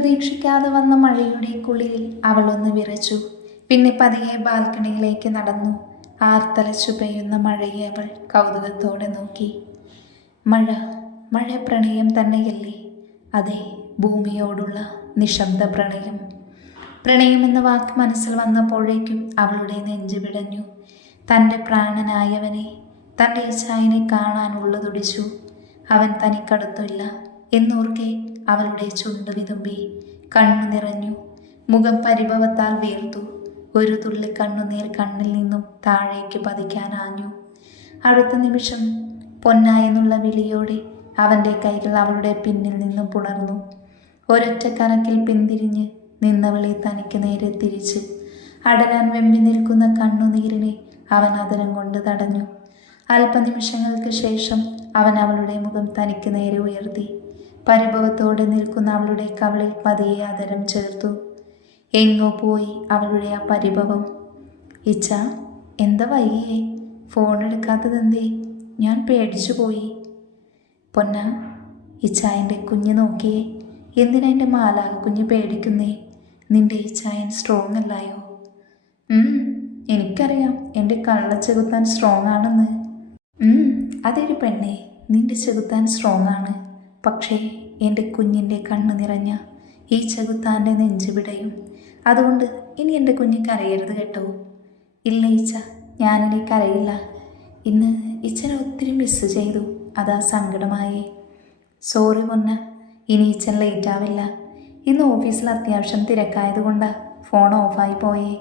പ്രതീക്ഷിക്കാതെ വന്ന മഴയുടെ കുളിരിൽ അവളൊന്ന് വിറച്ചു. പിന്നെ പതിയെ ബാൽക്കണിയിലേക്ക് നടന്നു. ആർത്തലച്ചു പെയ്യുന്ന മഴയെ അവൾ കൗതുകത്തോടെ നോക്കി. മഴ മഴ പ്രണയം തന്നെയല്ലേ? അതെ, ഭൂമിയോടുള്ള നിശബ്ദ പ്രണയം. പ്രണയമെന്ന വാക്ക് മനസ്സിൽ വന്നപ്പോഴേക്കും അവളുടെ നെഞ്ചു പിടഞ്ഞു. തൻ്റെ പ്രാണനായവനെ, തൻ്റെ ഇച്ഛായനെ കാണാനുള്ളതൊടിച്ചു. അവൻ തനിക്കടുത്തില്ല എന്നോർക്കെ അവളുടെ ചുണ്ടു വിതുമ്പി. കണ്ണു നിറഞ്ഞു. മുഖം പരിഭവത്താൽ വീർത്തു. ഒരു തുള്ളി കണ്ണുനീർ കണ്ണിൽ നിന്നും താഴേക്ക് പതിക്കാനാഞ്ഞു. അടുത്ത നിമിഷം പൊന്നായെന്നുള്ള വിളിയോടെ അവൻ്റെ കൈകൾ അവളുടെ പിന്നിൽ നിന്നും പുണർന്നു. ഒരൊറ്റ കണക്കിൽ പിന്തിരിഞ്ഞ് നിന്നവളെ തനിക്ക് നേരെ തിരിച്ച് അടരാൻ വെമ്പി നിൽക്കുന്ന കണ്ണുനീരിനെ അവൻ അതരം കൊണ്ട് തടഞ്ഞു. അല്പനിമിഷങ്ങൾക്ക് ശേഷം അവൻ അവളുടെ മുഖം തനിക്ക് നേരെ ഉയർത്തി. പരിഭവത്തോടെ നിൽക്കുന്ന അവളുടെ കവിളിൽ പതിയെ അതരം ചേർത്തു. എങ്ങോ പോയി അവളുടെ ആ പരിഭവം. ഇച്ച, എന്താ വൈകിയേ? ഫോൺ എടുക്കാത്തതെന്തേ? ഞാൻ പേടിച്ചു പോയി. പൊന്ന, ഇച്ചായൻ്റെ കുഞ്ഞ് നോക്കിയേ. എന്തിനാ എൻ്റെ മാലാക കുഞ്ഞ് പേടിക്കുന്നേ? നിന്റെ ഇച്ചായൻ സ്ട്രോങ് അല്ലായോ? എനിക്കറിയാം എൻ്റെ കള്ള ചെകുത്താൻ സ്ട്രോങ് ആണെന്ന്. അതൊരു പെണ്ണേ, നിന്റെ ചെകുത്താൻ സ്ട്രോങ് ആണ്. പക്ഷേ എൻ്റെ കുഞ്ഞിൻ്റെ കണ്ണു നിറഞ്ഞ ഈ ചെകുത്താൻ്റെ നെഞ്ചുപിടയും. അതുകൊണ്ട് ഇനി എൻ്റെ കുഞ്ഞ് കരയരുത് കേട്ടോ. ഇല്ല ഇച്ച, ഞാനിനി കരയില്ല. ഇന്ന് ഇച്ചനെ ഒത്തിരി മിസ് ചെയ്തു, അതാ സങ്കടമായേ. സോറി പൊന്ന, ഇനി ഇച്ചൻ ലേറ്റ് ആവില്ല. ഇന്ന് ഓഫീസിൽ അത്യാവശ്യം തിരക്കായതുകൊണ്ടാണ് ഫോൺ ഓഫായി പോയേ.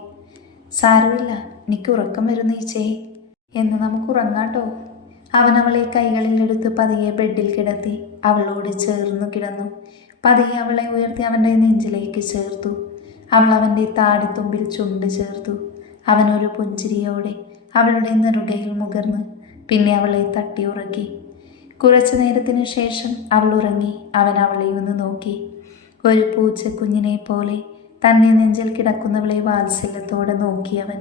സാരമില്ല, എനിക്ക് ഉറക്കം വരുന്ന ഈച്ചേ. എന്ന് നമുക്ക് ഉറങ്ങാട്ടോ. അവൻ അവളെ കൈകളിലെടുത്ത് പതിയെ ബെഡിൽ കിടത്തി അവളോട് ചേർന്നു കിടന്നു. പതിയെ അവളെ ഉയർത്തി അവൻ്റെ നെഞ്ചിലേക്ക് ചേർത്തു. അവൾ അവൻ്റെ താടിത്തുമ്പിൽ ചുണ്ട് ചേർത്തു. അവനൊരു പുഞ്ചിരിയോടെ അവളുടെ നെറുകയിൽ മുകർന്ന് പിന്നെ അവളെ തട്ടി ഉറക്കി. കുറച്ചു നേരത്തിന് ശേഷം അവൾ ഉറങ്ങി. അവൻ അവളെ ഒന്ന് നോക്കി. ഒരു പൂച്ചക്കുഞ്ഞിനെ പോലെ തന്നെ നെഞ്ചിൽ കിടക്കുന്നവളെ വാത്സല്യത്തോടെ നോക്കിയവൻ.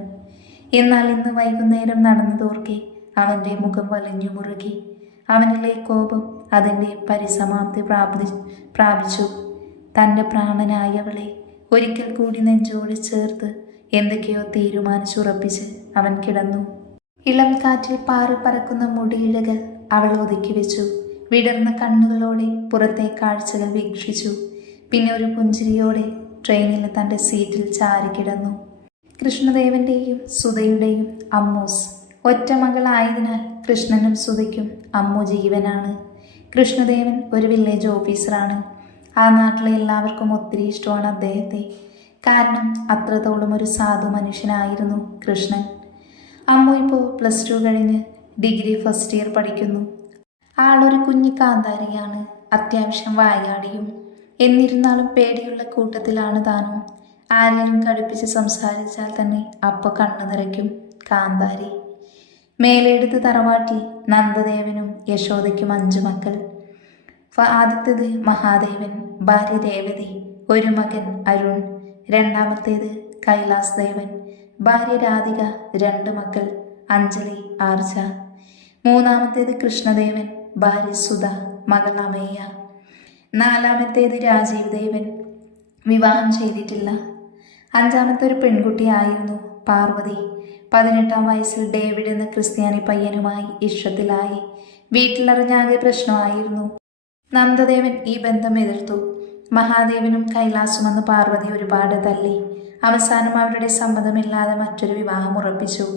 എന്നാൽ ഇന്ന് വൈകുന്നേരം നടന്നതോർക്കെ അവൻ്റെ മുഖം വലിഞ്ഞു മുറുകി. അവനിലെ കോപം അതിൻ്റെ പരിസമാപ്തി പ്രാപിച്ചു. തൻ്റെ പ്രാണനായവളെ ഒരിക്കൽ കൂടി നെഞ്ചോട് ചേർത്ത് എന്തൊക്കെയോ തീരുമാനിച്ചുറപ്പിച്ച് അവൻ കിടന്നു. ഇളം കാറ്റിൽ പാറി പറക്കുന്ന മുടിയിഴകൾ അവൾ ഒതുക്കി വെച്ചു. വിടർന്ന കണ്ണുകളോടെ പുറത്തെ കാഴ്ചകൾ വീക്ഷിച്ചു. പിന്നെ ഒരു പുഞ്ചിരിയോടെ ട്രെയിനിൽ തൻ്റെ സീറ്റിൽ ചാരിക്കിടന്നു. കൃഷ്ണദേവൻ്റെയും സുധയുടെയും അമ്മൂസ് ഒറ്റ മകളായതിനാൽ കൃഷ്ണനും സുധയ്ക്കും അമ്മു ജീവനാണ്. കൃഷ്ണദേവൻ ഒരു വില്ലേജ് ഓഫീസറാണ്. ആ നാട്ടിലെ എല്ലാവർക്കും ഒത്തിരി ഇഷ്ടമാണ് അദ്ദേഹത്തെ. കാരണം അത്രത്തോളം ഒരു സാധു മനുഷ്യനായിരുന്നു കൃഷ്ണൻ. അമ്മു ഇപ്പോൾ +2 കഴിഞ്ഞ് ഡിഗ്രി ഫസ്റ്റ് ഇയർ പഠിക്കുന്നു. ആളൊരു കുഞ്ഞി കാന്താരിയാണ്, അത്യാവശ്യം വായാടിയും. എന്നിരുന്നാലും പേടിയുള്ള കൂട്ടത്തിലാണ് താനും. ആരെങ്കിലും കടുപ്പിച്ച് സംസാരിച്ചാൽ തന്നെ അപ്പോൾ കണ്ണു നിറയ്ക്കും കാന്താരി. മേലെടുത്ത് തറവാട്ടിൽ നന്ദദേവനും യശോദയ്ക്കും 5 മക്കൾ. ആദ്യത്തേത് മഹാദേവൻ, ഭാര്യ രേവതി, ഒരു മകൻ അരുൺ. രണ്ടാമത്തേത് കൈലാസ് ദേവൻ, ഭാര്യ രാധിക, 2 മക്കൾ അഞ്ജലി, ആർച്ച. മൂന്നാമത്തേത് കൃഷ്ണദേവൻ, ഭാര്യ സുധ, മകൾ അമേയ. നാലാമത്തേത് രാജീവ് ദേവൻ, വിവാഹം ചെയ്തിട്ടില്ല. 5ാമത്തെ ഒരു പെൺകുട്ടിയായിരുന്നു പാർവതി. 18ാം വയസ്സിൽ ഡേവിഡ് എന്ന ക്രിസ്ത്യാനി പയ്യനുമായി ഇഷ്ടത്തിലായി. വീട്ടിലറിഞ്ഞാകെ പ്രശ്നമായിരുന്നു. നന്ദദേവൻ ഈ ബന്ധം എതിർത്തു. മഹാദേവനും കൈലാസും അന്ന് പാർവതി ഒരുപാട് തല്ലി. അവസാനം അവരുടെ സമ്മതമില്ലാതെ മറ്റൊരു വിവാഹം ഉറപ്പിച്ചു.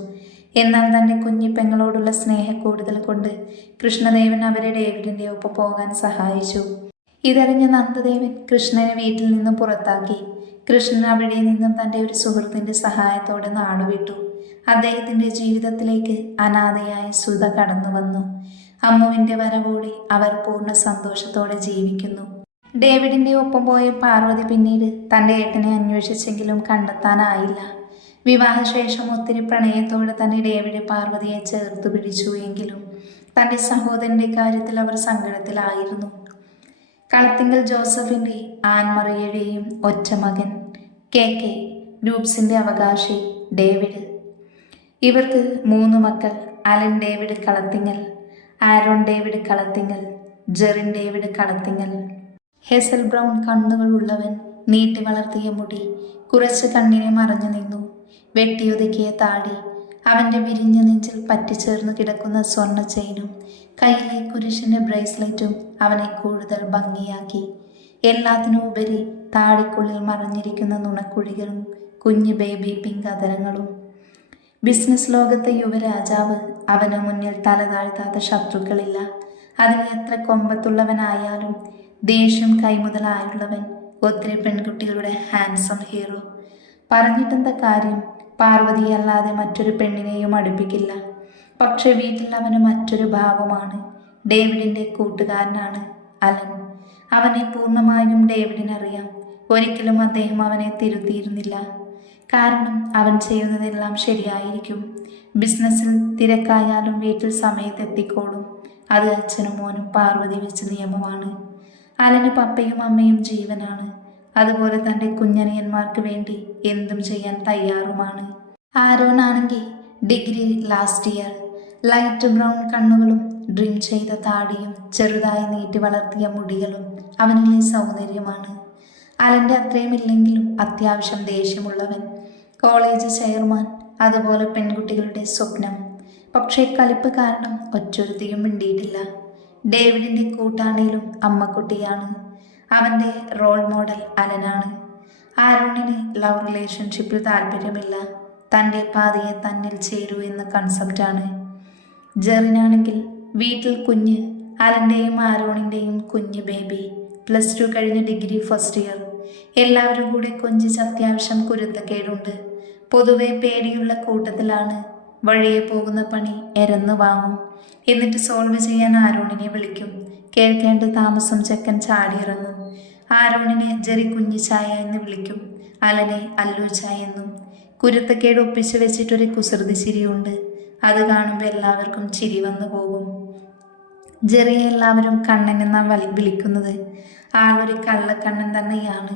എന്നാൽ തൻ്റെ കുഞ്ഞിപ്പെങ്ങളോടുള്ള സ്നേഹക്കൂടുതൽ കൊണ്ട് കൃഷ്ണദേവൻ അവരെ ഡേവിഡിൻ്റെ ഒപ്പം പോകാൻ സഹായിച്ചു. ഇതറിഞ്ഞ നന്ദദേവൻ കൃഷ്ണനെ വീട്ടിൽ നിന്നും പുറത്താക്കി. കൃഷ്ണൻ അവിടെ നിന്നും തൻ്റെ ഒരു സുഹൃത്തിൻ്റെ സഹായത്തോടെ നാടുവിട്ടു. അദ്ദേഹത്തിൻ്റെ ജീവിതത്തിലേക്ക് അനാഥയായ സുധ കടന്നു വന്നു. അമ്മുവിൻ്റെ വരവോടെ അവർ പൂർണ്ണ സന്തോഷത്തോടെ ജീവിക്കുന്നു. ഡേവിഡിൻ്റെ ഒപ്പം പോയ പാർവതി പിന്നീട് തൻ്റെ ഏട്ടനെ അന്വേഷിച്ചെങ്കിലും കണ്ടെത്താനായില്ല. വിവാഹശേഷം ഒത്തിരി പ്രണയത്തോടെ തന്നെ ഡേവിഡ് പാർവതിയെ ചേർത്ത് പിടിച്ചു. എങ്കിലും തൻ്റെ സഹോദരൻ്റെ കാര്യത്തിൽ അവർ സങ്കടത്തിലായിരുന്നു. കളത്തിങ്കൽ ജോസഫിൻ്റെ ആൻമറിയയുടെയും ഒറ്റ മകൻ KK ഗ്രൂപ്പ്സിൻ്റെ അവകാശി ഡേവിഡ്. ഇവർക്ക് 3 മക്കൾ: Alan David Kalathingal, Aaron David Kalathingal, Jerin David Kalathingal. Hazel brown കണ്ണുകളുള്ളവൻ നീട്ടി വളർത്തിയ മുടി കുറച്ച് കണ്ണിനെ മറഞ്ഞു നിന്നു. വെട്ടിയൊതുക്കിയ താടി, അവൻ്റെ വിരിഞ്ഞ നെഞ്ചിൽ പറ്റിച്ചേർന്ന് കിടക്കുന്ന സ്വർണ്ണ ചെയിനും കയ്യിലെ കുരിശിൻ്റെ ബ്രേസ്ലെറ്റും അവനെ കൂടുതൽ ഭംഗിയാക്കി. എല്ലാത്തിനും ഉപരി താടിക്കുള്ളിൽ മറഞ്ഞിരിക്കുന്ന നുണക്കുഴികളും കുഞ്ഞു ബേബി പിങ്ക് അതരങ്ങളും. ബിസിനസ് ലോകത്തെ യുവരാജാവ്. അവന് മുന്നിൽ തല താഴ്ത്താത്ത ശത്രുക്കളില്ല. അതിന് എത്ര കൊമ്പത്തുള്ളവനായാലും ദേഷ്യം കൈമുതലായുള്ളവൻ. ഒത്തിരി പെൺകുട്ടികളുടെ ഹാൻസം ഹീറോ. പറഞ്ഞിട്ടെന്താ കാര്യം? പാർവതിയല്ലാതെ മറ്റൊരു പെണ്ണിനെയും അടുപ്പിക്കില്ല. പക്ഷെ വീട്ടിൽ അവന് മറ്റൊരു ഭാവമാണ്. ഡേവിഡിൻ്റെ കൂട്ടുകാരനാണ് അലൻ. അവനെ പൂർണ്ണമായും ഡേവിഡിനറിയാം. ഒരിക്കലും അദ്ദേഹം അവനെ തിരുത്തിയിരുന്നില്ല. കാരണം അവൻ ചെയ്യുന്നതെല്ലാം ശരിയായിരിക്കും. ബിസിനസ്സിൽ തിരക്കായാലും വീട്ടിൽ സമയത്തെത്തിക്കോളും. അത് അച്ഛനും മോനും പാർവതി വെച്ച നിയമമാണ്. അലന് പപ്പയും അമ്മയും ജീവനാണ്. അതുപോലെ തൻ്റെ കുഞ്ഞനിയന്മാർക്ക് വേണ്ടി എന്തും ചെയ്യാൻ തയ്യാറുമാണ്. ആരോനാണെങ്കിൽ degree last year. Light brown കണ്ണുകളും ഡ്രീം ചെയ്ത താടിയും ചെറുതായി നീട്ടി വളർത്തിയ മുടികളും അവനിലെ സൗന്ദര്യമാണ്. അലൻ്റെ അത്രയും ഇല്ലെങ്കിലും അത്യാവശ്യം ദേഷ്യമുള്ളവൻ. College chairman. അതുപോലെ പെൺകുട്ടികളുടെ സ്വപ്നം. പക്ഷേ കലിപ്പ് കാരണം ഒറ്റൊരുത്തിയും മിണ്ടിയിട്ടില്ല. ഡേവിഡിൻ്റെ കൂട്ടാണേലും അമ്മക്കുട്ടിയാണ്. അവൻ്റെ റോൾ മോഡൽ അലനാണ്. ആരോണിന് ലവ് റിലേഷൻഷിപ്പിൽ താല്പര്യമില്ല. തൻ്റെ പാതിയെ തന്നിൽ ചേരൂ എന്ന കൺസെപ്റ്റാണ്. ജെറിനാണെങ്കിൽ വീട്ടിൽ കുഞ്ഞ്. അലൻ്റെയും ആരോണിൻ്റെയും കുഞ്ഞ് ബേബി. +2 കഴിഞ്ഞ് ഡിഗ്രി ഫസ്റ്റ് ഇയർ. എല്ലാവരും കൂടെ കൊഞ്ചിച്ച് അത്യാവശ്യം കുരുത്തക്കേടുണ്ട്. പൊതുവെ പേടിയുള്ള കൂട്ടത്തിലാണ്. വഴിയെ പോകുന്ന പണി എരന്ന് വാങ്ങും. എന്നിട്ട് സോൾവ് ചെയ്യാൻ ആരോണിനെ വിളിക്കും. കേൾക്കേണ്ട താമസം ചെക്കൻ ചാടിയിറങ്ങും. ആരോണിനെ ജെറി കുഞ്ഞിച്ചായ എന്ന് വിളിക്കും. അലനെ അല്ലു ചായ എന്നും. കുരുത്തക്കേട് ഒപ്പിച്ചു വെച്ചിട്ടൊരു കുസൃതി ചിരിയുണ്ട്. അത് കാണുമ്പോൾ എല്ലാവർക്കും ചിരി വന്നു പോകും. ജെറിയെ എല്ലാവരും കണ്ണൻ എന്നാണ് വിളിക്കുന്നത്. ആളൊരു കള്ളക്കണ്ണൻ തന്നെയാണ്.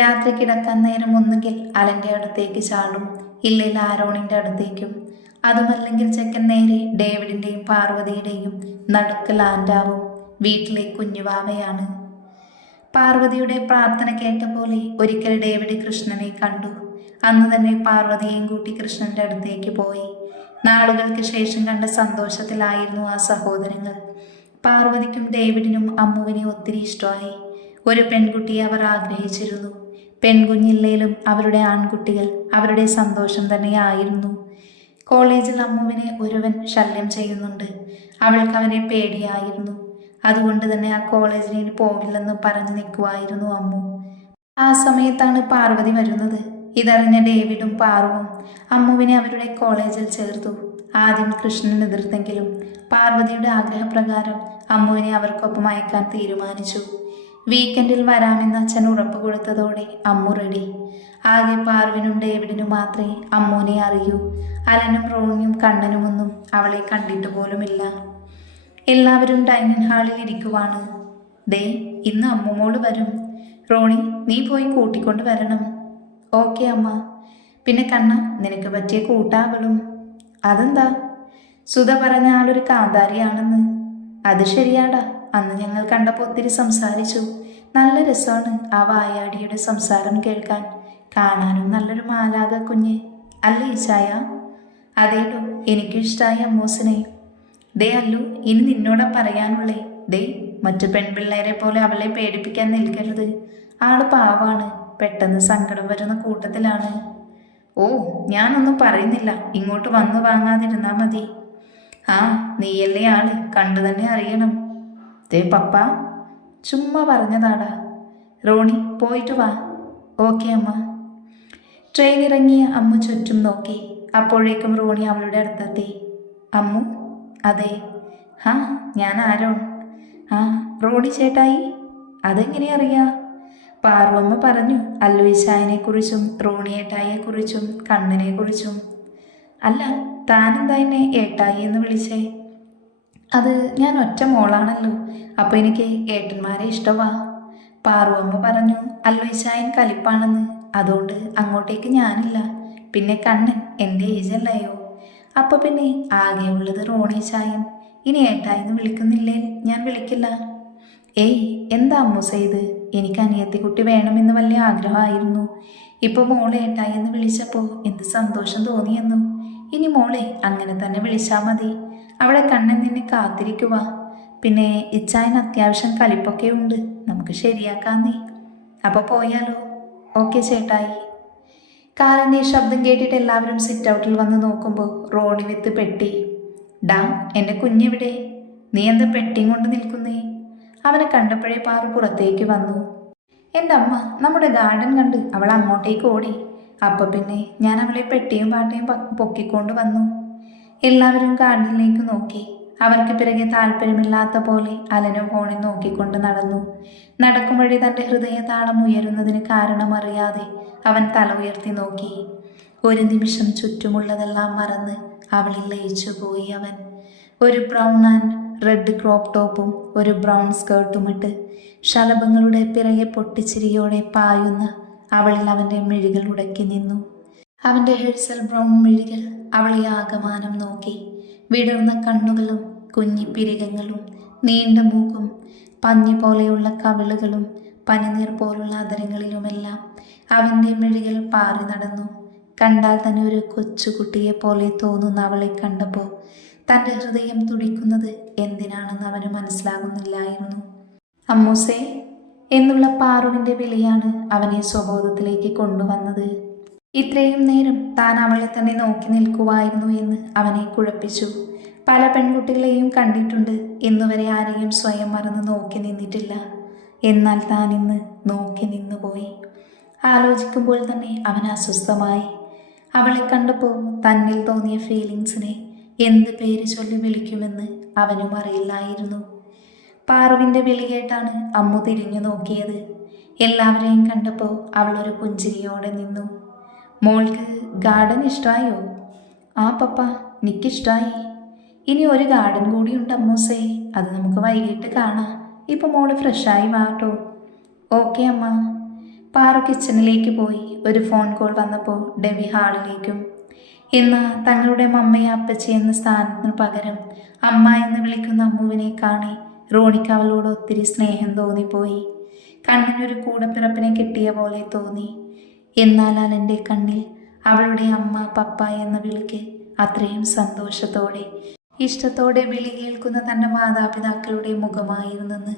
രാത്രി കിടക്കാൻ നേരം ഒന്നുകിൽ അലൻ്റെ അടുത്തേക്ക് ചാടും, ഇല്ലെങ്കിൽ ആരോണിൻ്റെ അടുത്തേക്കും. അതുമല്ലെങ്കിൽ ചെക്കൻ നേരെ ഡേവിഡിൻ്റെയും പാർവതിയുടെയും നടുക്ക് ലാൻഡാവും. വീട്ടിലെ കുഞ്ഞുവാവയാണ്. പാർവതിയുടെ പ്രാർത്ഥന കേട്ട പോലെ ഒരിക്കൽ ഡേവിഡ് കൃഷ്ണനെ കണ്ടു. അന്ന് തന്നെ പാർവതിയെയും കൂട്ടി കൃഷ്ണൻ്റെ അടുത്തേക്ക് പോയി. നാളുകൾക്ക് ശേഷം കണ്ട സന്തോഷത്തിലായിരുന്നു ആ സഹോദരങ്ങൾ. പാർവതിക്കും ഡേവിഡിനും അമ്മുവിനെ ഒത്തിരി ഇഷ്ടമായി. ഒരു പെൺകുട്ടിയെ അവർ ആഗ്രഹിച്ചിരുന്നു. പെൺകുഞ്ഞില്ലേലും അവരുടെ ആൺകുട്ടികൾ അവരുടെ സന്തോഷം തന്നെയായിരുന്നു. കോളേജിൽ അമ്മുവിനെ ഒരുവൻ ശല്യം ചെയ്യുന്നുണ്ട്. അവൾക്ക് അവനെ പേടിയായിരുന്നു. അതുകൊണ്ട് തന്നെ ആ കോളേജിൽ ഇനി പോവില്ലെന്ന് പറഞ്ഞു നിൽക്കുമായിരുന്നു അമ്മു. ആ സമയത്താണ് പാർവതി വരുന്നത്. ഇതറിഞ്ഞ ഡേവിഡും പാർവും അമ്മുവിനെ അവരുടെ കോളേജിൽ ചേർത്തു. ആദ്യം കൃഷ്ണൻ എതിർത്തെങ്കിലും പാർവതിയുടെ ആഗ്രഹപ്രകാരം അമ്മുവിനെ അവർക്കൊപ്പം അയക്കാൻ തീരുമാനിച്ചു. വീക്കെൻഡിൽ വരാമെന്ന് അച്ഛൻ ഉറപ്പ് കൊടുത്തതോടെ അമ്മു റെഡി. ആകെ പാർവിനും ഡേവിഡിനും മാത്രമേ അമ്മുവിനെ അറിയൂ. അലനും റോണിയും കണ്ണനുമൊന്നും അവളെ കണ്ടിട്ട് പോലുമില്ല. എല്ലാവരും ഡൈനിങ് ഹാളിൽ ഇരിക്കുവാണ്. ദേ, ഇന്ന് അമ്മുമോള് വരും. റോണി, നീ പോയി കൂട്ടിക്കൊണ്ട് വരണം. ഓക്കെ അമ്മ. പിന്നെ കണ്ണ, നിനക്ക് പറ്റിയ കൂട്ടാവളും. അതെന്താ? സുധ പറഞ്ഞ ആളൊരു കാന്താരിയാണെന്ന്. അത് ശരിയാടാ. അന്ന് ഞങ്ങൾ കണ്ടപ്പോൾ ഒത്തിരി സംസാരിച്ചു. നല്ല രസമാണ് ആ വായാടിയുടെ സംസാരം കേൾക്കാൻ. കാണാനും നല്ലൊരു മാലാക കുഞ്ഞ് അല്ലേ ഈശായ? അതേടോ, എനിക്കിഷ്ടമായി അമ്മൂസിനെ. ദേ അല്ലു, ഇനി നിന്നോടാ പറയാനുള്ളേ. ദേ, മറ്റു പെൺപിള്ളേരെ പോലെ അവളെ പേടിപ്പിക്കാൻ നിൽക്കരുത്. ആള് പാവാണ്. പെട്ടെന്ന് സങ്കടം വരുന്ന കൂട്ടത്തിലാണ്. ഓ, ഞാനൊന്നും പറയുന്നില്ല. ഇങ്ങോട്ട് വന്നു വാങ്ങാതിരുന്നാ മതി. ആ, നീയല്ലേ ആള്, കണ്ടു തന്നെ അറിയണം. ദേ പപ്പ, ചുമ്മാ പറഞ്ഞതാടാ. റോണി, പോയിട്ട് വാ. ഓക്കെ അമ്മ. ട്രെയിൻ ഇറങ്ങിയ അമ്മു ചുറ്റും നോക്കി. അപ്പോഴേക്കും റോണി അവളുടെ അടുത്തെത്തി. അമ്മു? അതെ. ആ, ഞാൻ ആരോൺ. ആ, റോണി ചേട്ടായി? അതെങ്ങനെ അറിയാ? പാർവമ്മ പറഞ്ഞു. അല്ലുയിശായനെക്കുറിച്ചും റോണിയേട്ടായിയെക്കുറിച്ചും കണ്ണനെക്കുറിച്ചും. അല്ല, താനെന്താ എന്നെ ഏട്ടായി എന്ന് വിളിച്ചേ? അത് ഞാൻ ഒറ്റ മോളാണല്ലോ, അപ്പോൾ എനിക്ക് ഏട്ടന്മാരെ ഇഷ്ടമാ. പാർവമ്മ പറഞ്ഞു അല്ലുയിശായൻ കലിപ്പാണെന്ന്. അതുകൊണ്ട് അങ്ങോട്ടേക്ക് ഞാനില്ല. പിന്നെ കണ്ണൻ എൻ്റെ ഏജല്ലയോ. അപ്പോൾ പിന്നെ ആകെയുള്ളത് റോണിച്ചായൻ. ഇനി ഏട്ടായിന്ന് വിളിക്കുന്നില്ലേ? ഞാൻ വിളിക്കില്ല. ഏയ്, എന്താ അമ്മു ചെയ്ത്? എനിക്ക് അനിയത്തിക്കുട്ടി വേണമെന്ന് വലിയ ആഗ്രഹമായിരുന്നു. ഇപ്പോൾ മോളെ ഏട്ടായി എന്ന് വിളിച്ചപ്പോൾ എന്ത് സന്തോഷം തോന്നിയെന്നു. ഇനി മോളെ അങ്ങനെ തന്നെ വിളിച്ചാൽ മതി. അവളെ കണ്ണൻ നിന്നെ കാത്തിരിക്കുക. പിന്നെ ഇച്ചായന് അത്യാവശ്യം കലിപ്പൊക്കെ ഉണ്ട്, നമുക്ക് ശരിയാക്കാം നീ. അപ്പോൾ പോയാലോ? ഓക്കെ ചേട്ടായി. കാറിൻ്റെ ശബ്ദം കേട്ടിട്ട് എല്ലാവരും സിറ്റ് ഔട്ടിൽ വന്ന് നോക്കുമ്പോൾ റോണി വിത്ത് പെട്ടി. ഡാ, എൻ്റെ കുഞ്ഞെവിടെ? നീ എന്താ പെട്ടിയും കൊണ്ട് നിൽക്കുന്നേ? അവനെ കണ്ടപ്പോഴേ പാറു പുറത്തേക്ക് വന്നു. എൻ്റെ അമ്മ നമ്മുടെ ഗാർഡൻ കണ്ട് അവൾ അങ്ങോട്ടേക്ക് ഓടി. അപ്പോൾ പിന്നെ ഞാൻ അവളെ പെട്ടിയും പാട്ടയും പൊക്കിക്കൊണ്ട് വന്നു. എല്ലാവരും ഗാർഡനിലേക്ക് നോക്കി. അവർക്ക് പിറകെ താല്പര്യമില്ലാത്ത പോലെ അലനും ഫോണിൽ നോക്കിക്കൊണ്ട് നടന്നു. നടക്കും വഴി തൻ്റെ ഹൃദയതാളം ഉയരുന്നതിന് കാരണമറിയാതെ അവൻ തല ഉയർത്തി നോക്കി. ഒരു നിമിഷം ചുറ്റുമുള്ളതെല്ലാം മറന്ന് അവളിൽ ലയിച്ചു പോയി അവൻ. ഒരു ബ്രൗൺ ആൻഡ് റെഡ് ക്രോപ്പ് ടോപ്പും ഒരു ബ്രൗൺ സ്കേർട്ടും ഇട്ട് ശലഭങ്ങളുടെ പിറകെ പൊട്ടിച്ചിരിയോടെ പായുന്ന അവളിൽ അവൻ്റെ മിഴികൾ ഉടക്കി നിന്നു. അവൻ്റെ ഹെഴ്സൽ ബ്രൗൺ മിഴികൾ അവളെ ആകമാനം നോക്കി. വിടർന്ന കണ്ണുകളും കുഞ്ഞിപ്പിരികങ്ങളും നീണ്ട മൂക്കും പഞ്ഞി പോലെയുള്ള കവിളുകളും പനിനീർ പോലുള്ള അതരങ്ങളിലുമെല്ലാം അവൻ്റെ മിഴികൾ പാറി നടന്നു. കണ്ടാൽ തന്നെ ഒരു കൊച്ചുകുട്ടിയെ പോലെ തോന്നുന്ന അവളെ കണ്ടപ്പോൾ തൻ്റെ ഹൃദയം തുടിക്കുന്നത് എന്തിനാണെന്ന് അവന് മനസ്സിലാകുന്നില്ലായിരുന്നു. അമ്മൂസേ എന്നുള്ള പാറുവിൻ്റെ വിളിയാണ് അവനെ സ്വബോധത്തിലേക്ക് കൊണ്ടുവന്നത്. ഇത്രയും നേരം താൻ അവളെ തന്നെ നോക്കി നിൽക്കുമായിരുന്നു എന്ന് അവനെ കുഴപ്പിച്ചു. പല പെൺകുട്ടികളെയും കണ്ടിട്ടുണ്ട്, ഇന്നുവരെ ആരെയും സ്വയം മറന്ന് നോക്കി നിന്നിട്ടില്ല. എന്നാൽ താൻ ഇന്ന് നോക്കി നിന്നുപോയി. ആലോചിക്കുമ്പോൾ തന്നെ അവൻ അസ്വസ്ഥമായി. അവളെ കണ്ടപ്പോൾ തന്നിൽ തോന്നിയ ഫീലിങ്സിനെ എന്ത് പേര് ചൊല്ലി വിളിക്കുമെന്ന് അവനും അറിയില്ലായിരുന്നു. പാറുവിൻ്റെ വിളി കേട്ടാണ് അമ്മു തിരിഞ്ഞു നോക്കിയത്. എല്ലാവരെയും കണ്ടപ്പോൾ അവളൊരു പുഞ്ചിരിയോടെ നിന്നു. മോൾക്ക് ഗാർഡൻ ഇഷ്ടമായോ? ആ പപ്പ, എനിക്കിഷ്ടമായി. ഇനി ഒരു ഗാർഡൻ കൂടിയുണ്ട് അമ്മൂസേ, അത് നമുക്ക് വൈകിട്ട് കാണാം. ഇപ്പോൾ മോള് ഫ്രഷായി വാട്ടോ. ഓക്കെ അമ്മ. പാറു കിച്ചണിലേക്ക് പോയി. ഒരു ഫോൺ കോൾ വന്നപ്പോൾ ഡെവി ഹാളിലേക്കും. എന്നാൽ തങ്ങളുടെ മമ്മയെ അപ്പച്ചി എന്ന സ്ഥാനത്തിന് പകരം അമ്മ എന്ന് വിളിക്കുന്ന അമ്മുവിനെ കാണി റോണിക്ക് അവളോട് ഒത്തിരി സ്നേഹം തോന്നിപ്പോയി. കണ്ണിനൊരു കൂടപ്പിറപ്പിനെ കിട്ടിയ പോലെ തോന്നി. എന്നാൽ അലൻ്റെ കണ്ണിൽ അവളുടെ അമ്മ പപ്പ എന്ന വിളിക്ക് അത്രയും സന്തോഷത്തോടെ ഇഷ്ടത്തോടെ വിളി കേൾക്കുന്ന തൻ്റെ മാതാപിതാക്കളുടെ മുഖമായിരുന്നെന്ന്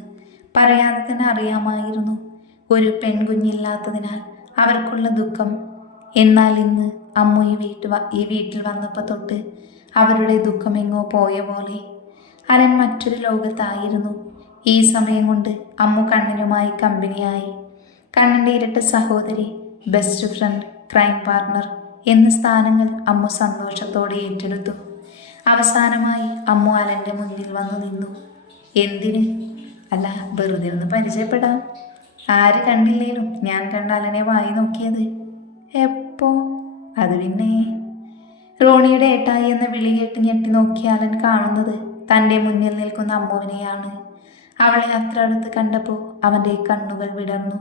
പറയാതെ തന്നെ അറിയാമായിരുന്നു. ഒരു പെൺകുഞ്ഞില്ലാത്തതിനാൽ അവർക്കുള്ള ദുഃഖം. എന്നാൽ ഇന്ന് അമ്മു ഈ വീട്ടിൽ വന്നപ്പോൾ തൊട്ട് അവരുടെ ദുഃഖം എങ്ങോ പോയ പോലെ. അലൻ മറ്റൊരു ലോകത്തായിരുന്നു. ഈ സമയം കൊണ്ട് അമ്മു കണ്ണനുമായി കമ്പനിയായി. കണ്ണൻ്റെ ഇരട്ട സഹോദരി, ബെസ്റ്റ് ഫ്രണ്ട്, ക്രൈം പാർട്ണർ എന്ന സ്ഥാനങ്ങൾ അമ്മു സന്തോഷത്തോടെ ഏറ്റെടുത്തു. അവസാനമായി അമ്മു അലൻ്റെ മുന്നിൽ വന്നു നിന്നു. എന്തിന്? അല്ല, വെറുതെ ഒന്ന് പരിചയപ്പെടാം. ആര് കണ്ടില്ലേലും ഞാൻ കണ്ട അലനെ വായി നോക്കിയത്. എപ്പോ? അത് പിന്നെ റോണിയുടെ ഏട്ടായി എന്ന വിളി കേട്ട് ഞെട്ടി നോക്കിയ അലൻ കാണുന്നത് തൻ്റെ മുന്നിൽ നിൽക്കുന്ന അമ്മുവിനെയാണ്. അവളെ അത്ര അടുത്ത് കണ്ടപ്പോൾ അവൻ്റെ കണ്ണുകൾ വിടർന്നു.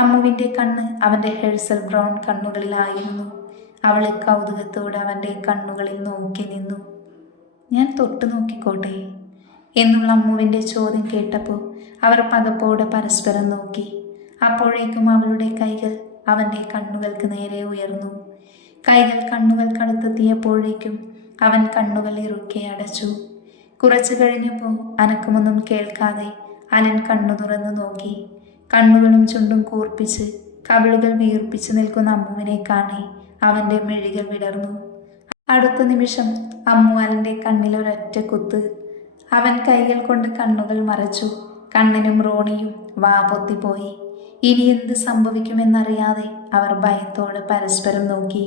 അമ്മുവിൻ്റെ കണ്ണ് അവൻ്റെ ഹെഴ്സൽ ബ്രൗൺ കണ്ണുകളിലായിരുന്നു. അവളെ കൗതുകത്തോടെ അവൻ്റെ കണ്ണുകളിൽ നോക്കി നിന്നു. ഞാൻ തൊട്ടു നോക്കിക്കോട്ടെ എന്നുള്ള അമ്മുവിൻ്റെ ചോദ്യം കേട്ടപ്പോൾ അവർ പകപ്പോടെ പരസ്പരം നോക്കി. അപ്പോഴേക്കും അവളുടെ കൈകൾ അവൻ്റെ കണ്ണുകൾക്ക് നേരെ ഉയർന്നു. കൈകൾ കണ്ണുകൾക്കടുത്തെത്തിയപ്പോഴേക്കും അവൻ കണ്ണുകൾ ഇറുക്കെ അടച്ചു. കുറച്ചു കഴിഞ്ഞപ്പോൾ അനക്കമൊന്നും കേൾക്കാതെ അലൻ കണ്ണു തുറന്നു നോക്കി. കണ്ണുകളും ചുണ്ടും കൂർപ്പിച്ച് കവിളുകൾ വീർപ്പിച്ച് നിൽക്കുന്ന അമ്മുവിനെ കാണി അവൻ്റെ മിഴികൾ വിടർന്നു. അടുത്ത നിമിഷം അമ്മു അലൻ്റെ കണ്ണിലൊരൊറ്റ കുത്ത്. അവൻ കൈകൾ കൊണ്ട് കണ്ണുകൾ മറച്ചു. കണ്ണനും റോണിയും വാ പൊത്തിപ്പോയി. ഇനി എന്ത് സംഭവിക്കുമെന്നറിയാതെ അവർ ഭയത്തോടെ പരസ്പരം നോക്കി.